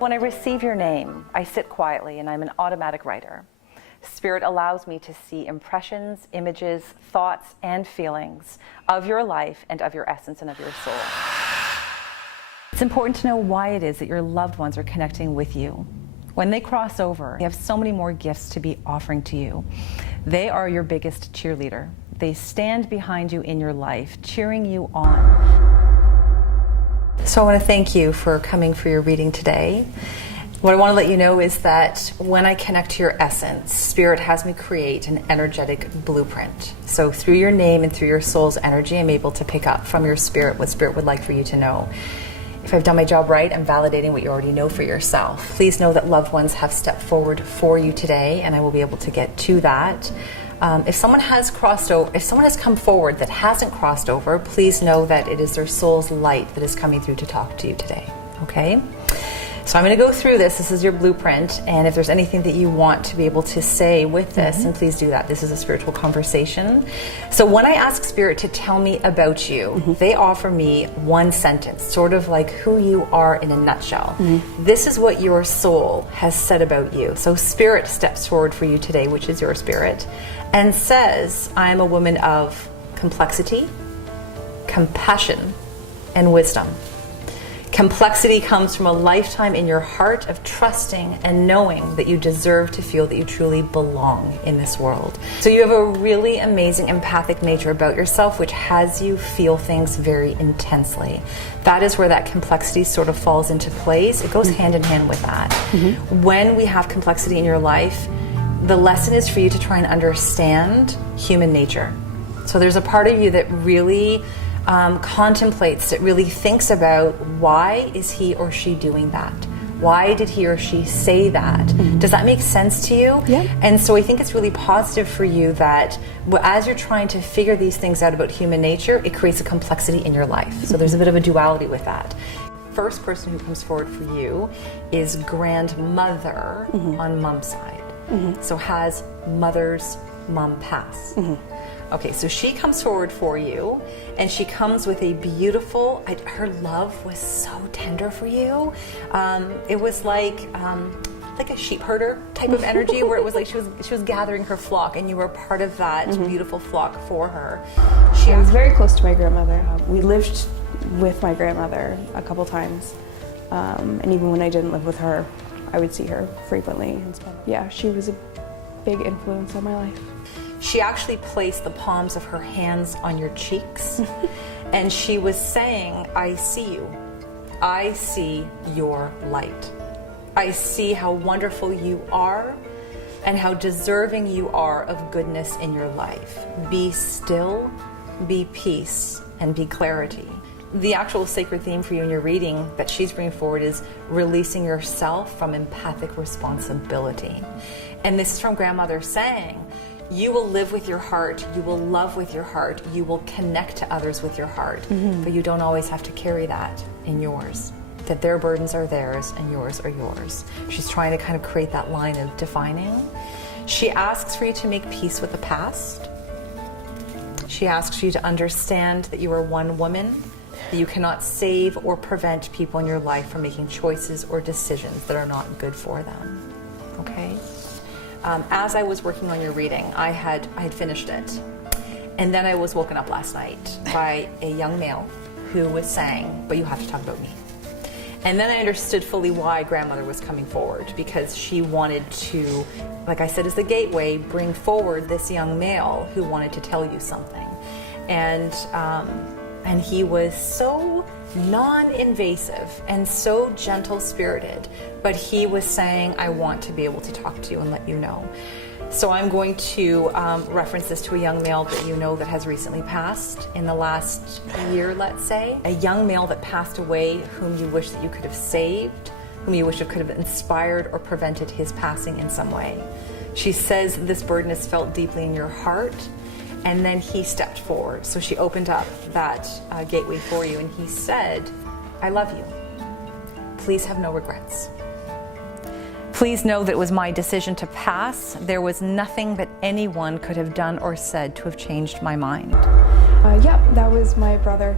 When I receive your name, I sit quietly and I'm an automatic writer. Spirit allows me to see impressions, images, thoughts, and feelings of your life and of your essence and of your soul. It's important to know why it is that your loved ones are connecting with you. When they cross over, they have so many more gifts to be offering to you. They are your biggest cheerleader. They stand behind you in your life, cheering you on. So I want to thank you for coming for your reading today. What I want to let you know is that when I connect to your essence, Spirit has me create an energetic blueprint. So through your name and through your soul's energy, I'm able to pick up from your spirit what Spirit would like for you to know. If I've done my job right, I'm validating what you already know for yourself. Please know that loved ones have stepped forward for you today, and I will be able to get to that. If someone has come forward that hasn't crossed over, please know that it is their soul's light that is coming through to talk to you today. Okay? So I'm going to go through this. This is your blueprint, and if there's anything that you want to be able to say with this, then please do that. This is a spiritual conversation. So when I ask Spirit to tell me about you, they offer me one sentence, sort of like who you are in a nutshell. This is what your soul has said about you. So Spirit steps forward for you today, which is your spirit, and says, I am a woman of complexity, compassion, and wisdom. Complexity comes from a lifetime in your heart of trusting and knowing that you deserve to feel that you truly belong in this world. So you have a really amazing empathic nature about yourself, which has you feel things very intensely. That is where that complexity sort of falls into place. It goes hand in hand with that. When we have complexity in your life, the lesson is for you to try and understand human nature. So there's a part of you that really contemplates, that really thinks about why is he or she doing that? Why did he or she say that? Does that make sense to you? Yeah. And so I think it's really positive for you that as you're trying to figure these things out about human nature, it creates a complexity in your life. So there's a bit of a duality with that. First person who comes forward for you is grandmother on mom's side. So has mother's mom pass. Okay, so she comes forward for you, and she comes with a beautiful, her love was so tender for you. It was like a sheep herder type of energy, where it was like she was gathering her flock, and you were part of that beautiful flock for her. She was very close to my grandmother. We lived with my grandmother a couple times, and even when I didn't live with her, I would see her frequently and stuff. Yeah, she was a big influence on my life. She actually placed the palms of her hands on your cheeks, and she was saying, I see you. I see your light. I see how wonderful you are and how deserving you are of goodness in your life. Be still, be peace, and be clarity. The actual sacred theme for you in your reading that she's bringing forward is releasing yourself from empathic responsibility. And this is from grandmother saying, you will live with your heart, you will love with your heart, you will connect to others with your heart, but you don't always have to carry that in yours. That their burdens are theirs and yours are yours. She's trying to kind of create that line of defining. She asks for you to make peace with the past. She asks you to understand that you are one woman, that you cannot save or prevent people in your life from making choices or decisions that are not good for them. Okay? As I was working on your reading, I had finished it. And then I was woken up last night by a young male who was saying, but you have to talk about me. And then I understood fully why grandmother was coming forward, because she wanted to, like I said, as the gateway, bring forward this young male who wanted to tell you something. And he was so non-invasive and so gentle-spirited, but he was saying, I want to be able to talk to you and let you know. So I'm going to reference this to a young male that you know that has recently passed in the last year, let's say. A young male that passed away whom you wish that you could have saved, whom you wish you could have inspired or prevented his passing in some way. She says this burden is felt deeply in your heart, and then he stepped forward. So she opened up that gateway for you, and he said, I love you. Please have no regrets. Please know that it was my decision to pass. There was nothing that anyone could have done or said to have changed my mind. Yeah, that was my brother,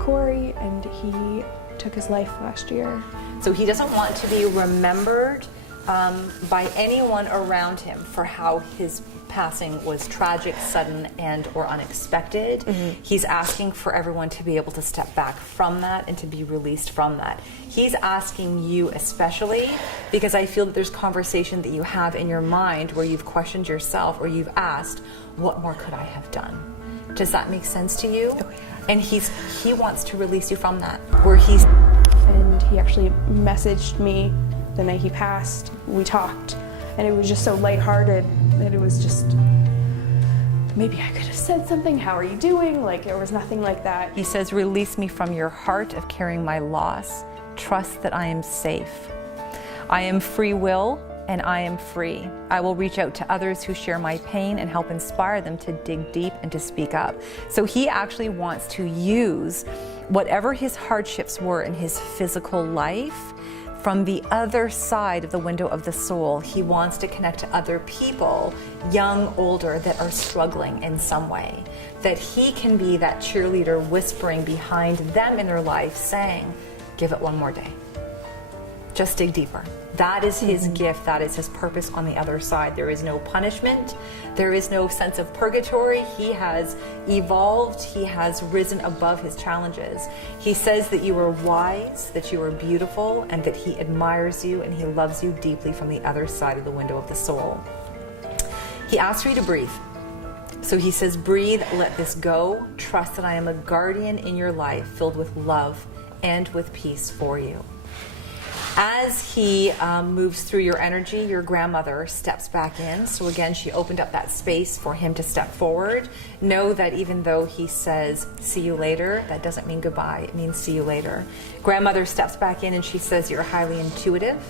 Corey, and he took his life last year. So he doesn't want to be remembered by anyone around him for how his passing was tragic, sudden, and or unexpected. He's asking for everyone to be able to step back from that and to be released from that. He's asking you especially because I feel that there's conversation that you have in your mind where you've questioned yourself or you've asked, what more could I have done? Does that make sense to you? Oh, yeah. And he wants to release you from that. Where he's And he actually messaged me the night he passed. We talked, and it was just so lighthearted that it was just, maybe I could have said something, how are you doing? Like, there was nothing like that. He says, release me from your heart of carrying my loss. Trust that I am safe. I am free will and I am free. I will reach out to others who share my pain and help inspire them to dig deep and to speak up. So he actually wants to use whatever his hardships were in his physical life. From the other side of the window of the soul, he wants to connect to other people, young, older, that are struggling in some way. That he can be that cheerleader whispering behind them in their life saying, give it one more day. Just dig deeper. That is his gift. That is his purpose on the other side. There is no punishment. There is no sense of purgatory. He has evolved. He has risen above his challenges. He says that you are wise, that you are beautiful, and that he admires you and he loves you deeply from the other side of the window of the soul. He asks for you to breathe. So he says, breathe, let this go. Trust that I am a guardian in your life filled with love and with peace for you. As he moves through your energy, your grandmother steps back in. So again, she opened up that space for him to step forward. Know that even though he says, see you later, that doesn't mean goodbye. It means see you later. Grandmother steps back in and she says, you're highly intuitive,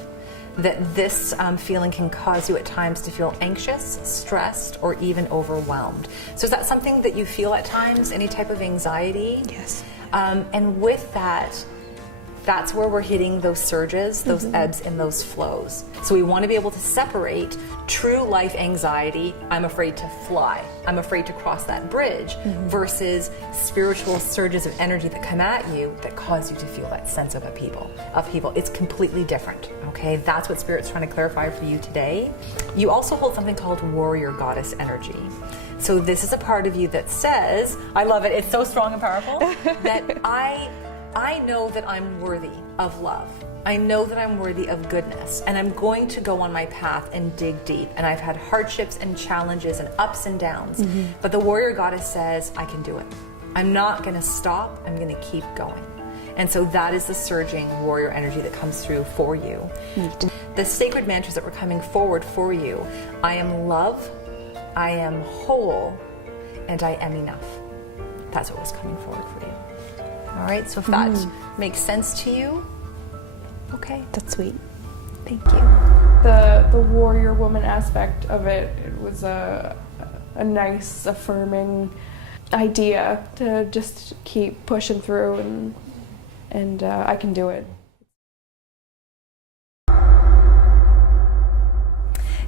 that this feeling can cause you at times to feel anxious, stressed, or even overwhelmed. So is that something that you feel at times, any type of anxiety? Yes. And with that, that's where we're hitting those surges, those ebbs and those flows. So we want to be able to separate true life anxiety, I'm afraid to fly, I'm afraid to cross that bridge, versus spiritual surges of energy that come at you that cause you to feel that sense of upheaval. It's completely different, okay? That's what Spirit's trying to clarify for you today. You also hold something called warrior goddess energy. So this is a part of you that says, I love it, it's so strong and powerful, that I know that I'm worthy of love. I know that I'm worthy of goodness, and I'm going to go on my path and dig deep. And I've had hardships and challenges and ups and downs, but the warrior goddess says, I can do it. I'm not going to stop, I'm going to keep going. And so that is the surging warrior energy that comes through for you. The sacred mantras that were coming forward for you, I am love, I am whole, and I am enough. That's what was coming forward for you. All right, so if that makes sense to you, okay. That's sweet. Thank you. The warrior woman aspect of it, it was a nice, affirming idea to just keep pushing through, and I can do it.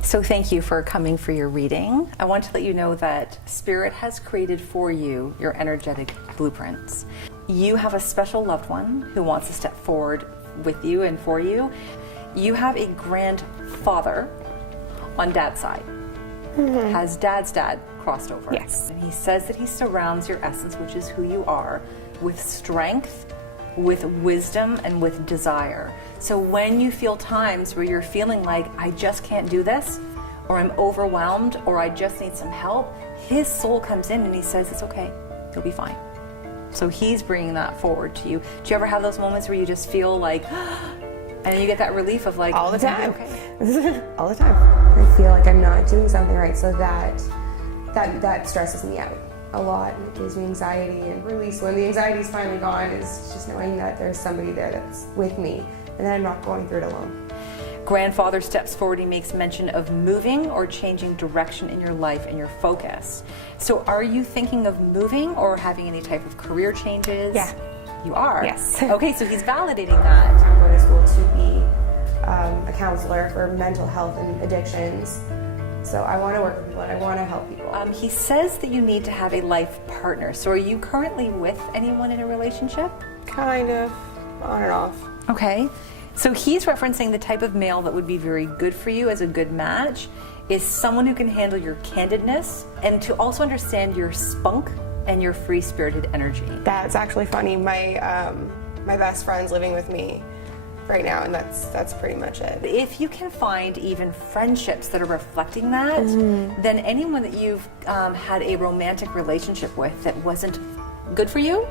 So thank you for coming for your reading. I want to let you know that Spirit has created for you your energetic blueprints. You have a special loved one who wants to step forward with you and for you. You have a grandfather on dad's side. Has dad's dad crossed over? Yes. And he says that he surrounds your essence, which is who you are, with strength, with wisdom, and with desire. So when you feel times where you're feeling like, I just can't do this, or I'm overwhelmed, or I just need some help, his soul comes in and he says, it's okay, you'll be fine. So he's bringing that forward to you. Do you ever have those moments where you just feel like, and then you get that relief of like, all the time. Okay. All the time. I feel like I'm not doing something right, so that stresses me out a lot, and it gives me anxiety and release. When the anxiety is finally gone, is just knowing that there's somebody there that's with me, and that I'm not going through it alone. Grandfather steps forward, he makes mention of moving or changing direction in your life and your focus. So are you thinking of moving or having any type of career changes? Yeah. You are? Yes. Okay, so he's validating that. I'm going to school to be a counselor for mental health and addictions. So I want to work with people and I want to help people. He says that you need to have a life partner. So are you currently with anyone in a relationship? Kind of. on and off. Okay. So he's referencing the type of male that would be very good for you as a good match is someone who can handle your candidness and to also understand your spunk and your free-spirited energy. That's actually funny. My best friend's living with me right now, and that's pretty much it. If you can find even friendships that are reflecting that, then anyone that you've had a romantic relationship with that wasn't good for you,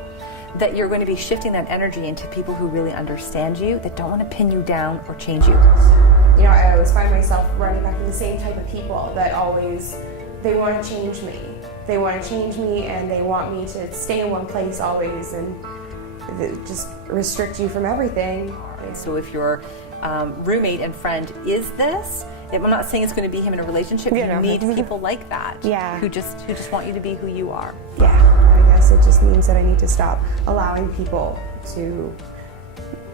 that you're going to be shifting that energy into people who really understand you, that don't want to pin you down or change you. You know, I always find myself running back to the same type of people that always, they want to change me. They want to change me and they want me to stay in one place always and just restrict you from everything. So if your roommate and friend is this, I'm not saying it's going to be him in a relationship. You need people like that. Yeah. Who just want you to be who you are. Yeah. I guess it just means that I need to stop allowing people to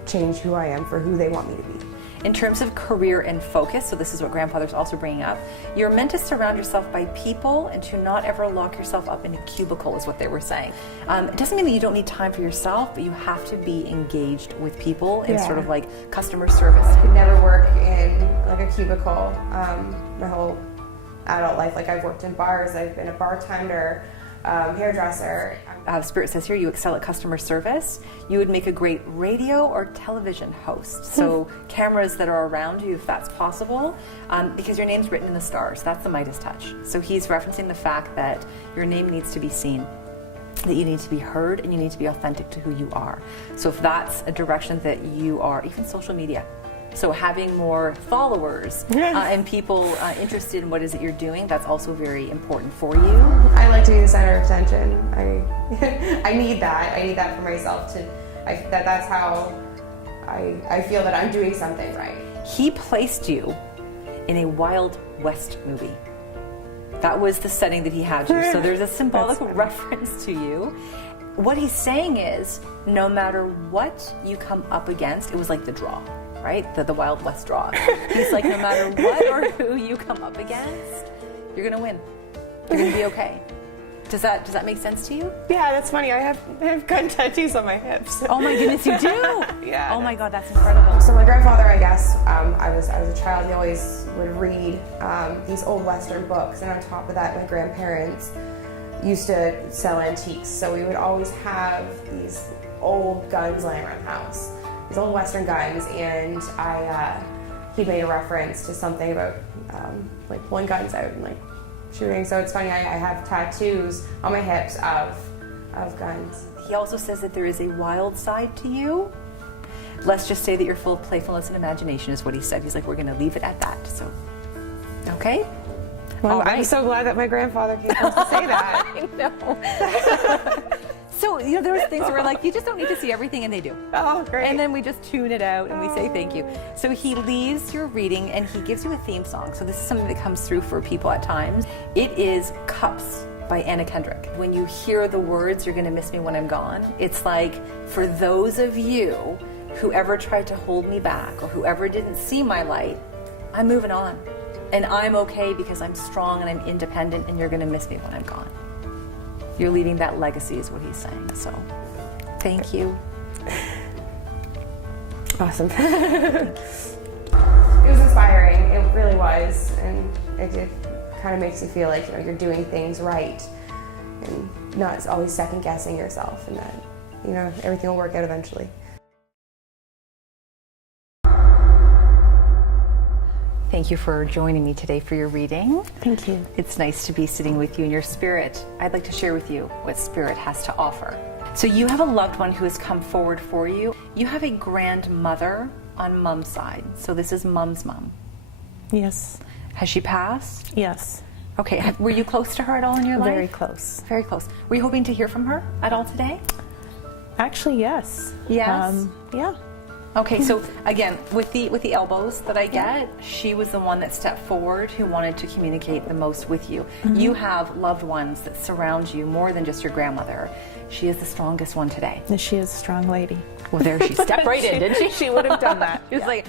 change who I am for who they want me to be. In terms of career and focus, so this is what grandfather's also bringing up, you're meant to surround yourself by people and to not ever lock yourself up in a cubicle is what they were saying. It doesn't mean that you don't need time for yourself, but you have to be engaged with people in sort of like customer service. I could never work in like a cubicle my whole adult life. Like I've worked in bars, I've been a bartender, hairdresser. Spirit says here you excel at customer service. You would make a great radio or television host. So cameras that are around you if that's possible, because your name's written in the stars. That's the Midas touch. So he's referencing the fact that your name needs to be seen, that you need to be heard, and you need to be authentic to who you are. So if that's a direction that you are, even social media, so having more followers and people interested in what is it you're doing, that's also very important for you. I like to be the center of attention. I need that. I need that for myself that's how I feel that I'm doing something right. He placed you in a Wild West movie. That was the setting that he had you. So there's a symbolic reference to you. What he's saying is, no matter what you come up against, it was like the draw. Right? The Wild West draw. He's like, no matter what or who you come up against, you're going to win. You're going to be okay. Does that make sense to you? Yeah, that's funny. I have gun tattoos on my hips. Oh my goodness, you do? Yeah. Oh my God, that's incredible. So my grandfather, I guess, I was a child. He always would read these old Western books, and on top of that, my grandparents used to sell antiques. So we would always have these old guns laying around the house. These old Western guns, and he made a reference to something about like pulling guns out and like shooting. So it's funny, I have tattoos on my hips of guns. He also says that there is a wild side to you. Let's just say that you're full of playfulness and imagination is what he said. He's like, we're going to leave it at that. So, okay? Well, I'm so glad that my grandfather came to say that. I know. So, there was things where like, you just don't need to see everything, and they do. Oh, great. And then we just tune it out and we say thank you. So he leaves your reading and he gives you a theme song. So this is something that comes through for people at times. It is Cups by Anna Kendrick. When you hear the words, you're gonna miss me when I'm gone. It's like, for those of you who ever tried to hold me back or whoever didn't see my light, I'm moving on. And I'm okay because I'm strong and I'm independent, and you're gonna miss me when I'm gone. You're leaving that legacy is what he's saying. So thank you. Awesome. It was inspiring. It really was. And it kind of makes you feel like you're doing things right and not always second guessing yourself, and that everything will work out eventually. Thank you for joining me today for your reading. Thank you. It's nice to be sitting with you in your spirit. I'd like to share with you what spirit has to offer. So you have a loved one who has come forward for you. You have a grandmother on mom's side. So this is mom's mom. Yes. Has she passed? Yes. Okay. Were you close to her at all in your life? Very close. Very close. Were you hoping to hear from her at all today? Actually, yes. Yes? Yeah. Okay, so again, with the elbows that I get, she was the one that stepped forward who wanted to communicate the most with you. You have loved ones that surround you more than just your grandmother. She is the strongest one today. She is a strong lady. Well, there she stepped right in, didn't she? She would have done that. It's like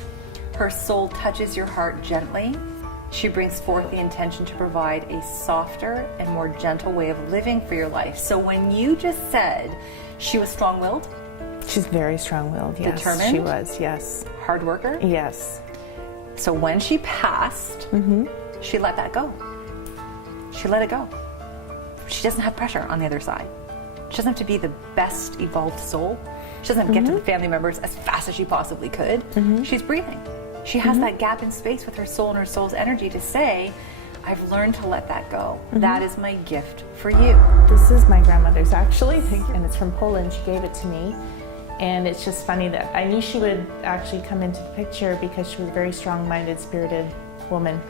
her soul touches your heart gently. She brings forth the intention to provide a softer and more gentle way of living for your life. So when you just said she was strong-willed, She's very strong-willed, yes. Determined? She was, yes. Hard worker? Yes. So when she passed, she let that go. She let it go. She doesn't have pressure on the other side. She doesn't have to be the best evolved soul. She doesn't have to get to the family members as fast as she possibly could. She's breathing. She has that gap in space with her soul and her soul's energy to say, I've learned to let that go. That is my gift for you. This is my grandmother's actually, and it's from Poland. She gave it to me. And it's just funny that I knew she would actually come into the picture because she was a very strong-minded, spirited woman.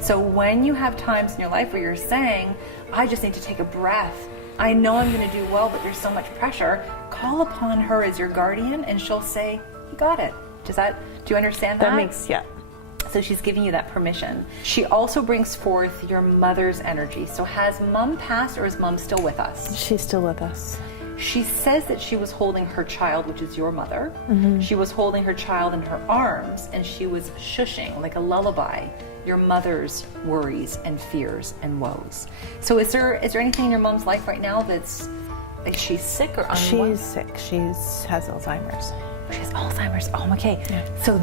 So when you have times in your life where you're saying, I just need to take a breath, I know I'm going to do well, but there's so much pressure, call upon her as your guardian and she'll say, you got it. Do you understand that? That makes, yeah. So she's giving you that permission. She also brings forth your mother's energy. So has mom passed or is mom still with us? She's still with us. She says that she was holding her child, which is your mother. She was holding her child in her arms and she was shushing like a lullaby your mother's worries and fears and woes. So is there anything in your mom's life right now that's like she's sick or unwell? She's sick. She has Alzheimer's. She has Alzheimer's. Oh, okay. Yeah. So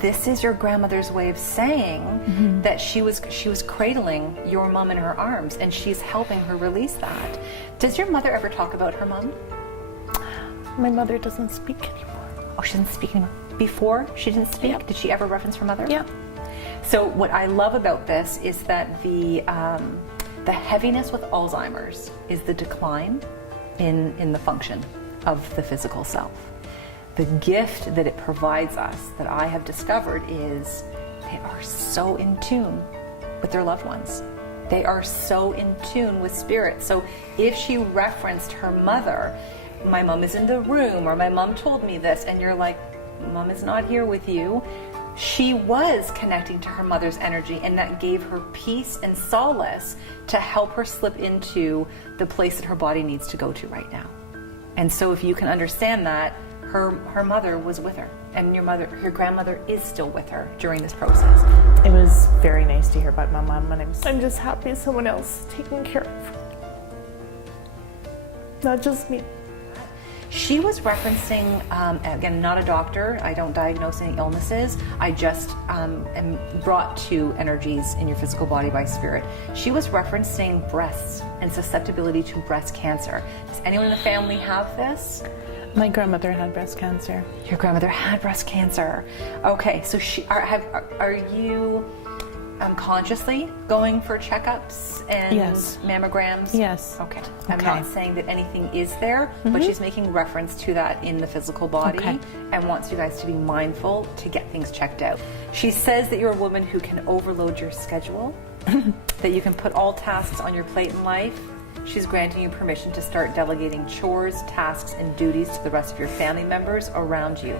this is your grandmother's way of saying that she was cradling your mom in her arms and she's helping her release that. Does your mother ever talk about her mom? My mother doesn't speak anymore. Oh, she doesn't speak anymore. Before she didn't speak. Yep. Did she ever reference her mother? Yeah. So what I love about this is that the heaviness with Alzheimer's is the decline in the function of the physical self. The gift that it provides us, that I have discovered, is they are so in tune with their loved ones. They are so in tune with spirit. So if she referenced her mother, my mom is in the room, or my mom told me this, and you're like, mom is not here with you, she was connecting to her mother's energy, and that gave her peace and solace to help her slip into the place that her body needs to go to right now. And so if you can understand that, her mother was with her, and your grandmother is still with her during this process. It was very nice to hear about my mom, and I'm just happy someone else is taking care of her. Not just me. She was referencing, again, not a doctor, I don't diagnose any illnesses, I just am brought to energies in your physical body by spirit. She was referencing breasts and susceptibility to breast cancer. Does anyone in the family have this? My grandmother had breast cancer. Your grandmother had breast cancer. Okay, so are you consciously going for checkups and Yes. mammograms? Yes. Okay. I'm Okay. not saying that anything is there, but she's making reference to that in the physical body Okay. and wants you guys to be mindful to get things checked out. She says that you're a woman who can overload your schedule, that you can put all tasks on your plate in life. She's granting you permission to start delegating chores, tasks, and duties to the rest of your family members around you.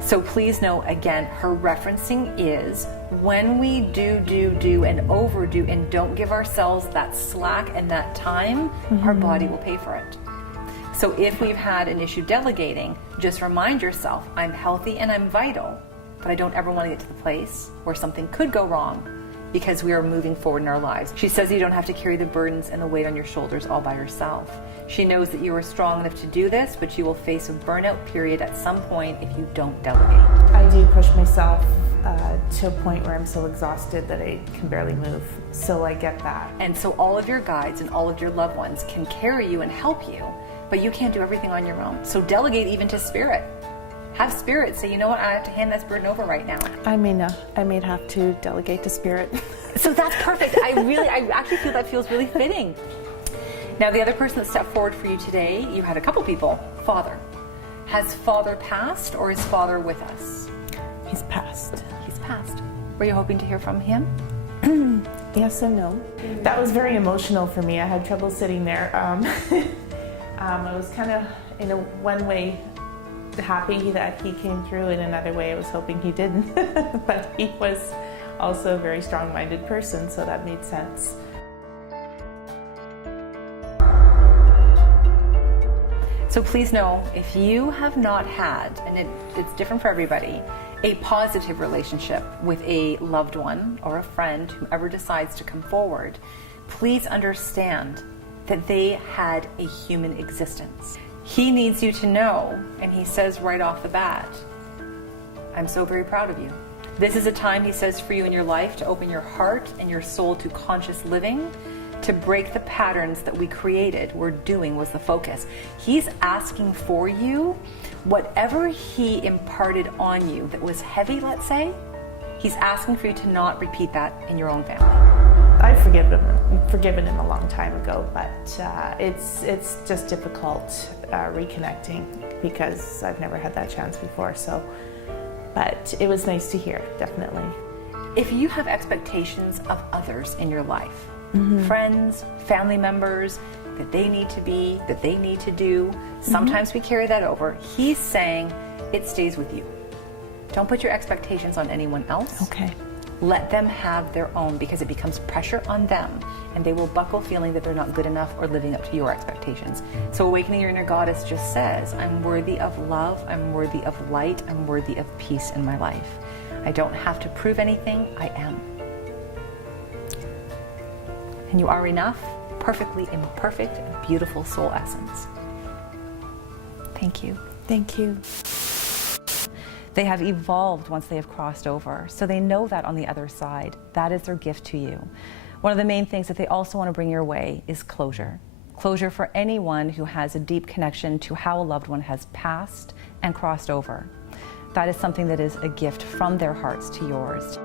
So please know, again, her referencing is when we do and overdo and don't give ourselves that slack and that time, our body will pay for it. So if we've had an issue delegating, just remind yourself, I'm healthy and I'm vital, but I don't ever want to get to the place where something could go wrong because we are moving forward in our lives. She says you don't have to carry the burdens and the weight on your shoulders all by yourself. She knows that you are strong enough to do this, but you will face a burnout period at some point if you don't delegate. I do push myself to a point where I'm so exhausted that I can barely move. So I get that. And so all of your guides and all of your loved ones can carry you and help you, but you can't do everything on your own. So delegate even to spirit. Have spirit say, you know what, I have to hand this burden over right now. I may have to delegate to spirit. So that's perfect. I actually feel that feels really fitting. Now, the other person that stepped forward for you today, you had a couple people. Father. Has father passed or is father with us? He's passed. He's passed. Were you hoping to hear from him? Yes and no. That was very emotional for me. I had trouble sitting there. I was kind of, in a one way, happy that he came through. In another way, I was hoping he didn't. But he was also a very strong-minded person, so that made sense. So please know, if you have not had, and it's different for everybody, a positive relationship with a loved one or a friend, whoever decides to come forward, please understand that they had a human existence. He needs you to know, and he says right off the bat, I'm so very proud of you. This is a time, he says, for you in your life to open your heart and your soul to conscious living, to break the patterns that we created. We're doing was the focus. He's asking for you, whatever he imparted on you that was heavy, let's say, he's asking for you to not repeat that in your own family. I've forgiven him a long time ago, but it's just difficult reconnecting because I've never had that chance before. So, but it was nice to hear, definitely. If you have expectations of others in your life, friends, family members, that they need to be, that they need to do, sometimes we carry that over. He's saying it stays with you. Don't put your expectations on anyone else. Okay. Let them have their own, because it becomes pressure on them and they will buckle feeling that they're not good enough or living up to your expectations. So Awakening Your Inner Goddess just says, I'm worthy of love, I'm worthy of light, I'm worthy of peace in my life. I don't have to prove anything, I am. And you are enough, perfectly imperfect, beautiful soul essence. Thank you. Thank you. They have evolved once they have crossed over, so they know that on the other side. That is their gift to you. One of the main things that they also want to bring your way is closure. Closure for anyone who has a deep connection to how a loved one has passed and crossed over. That is something that is a gift from their hearts to yours.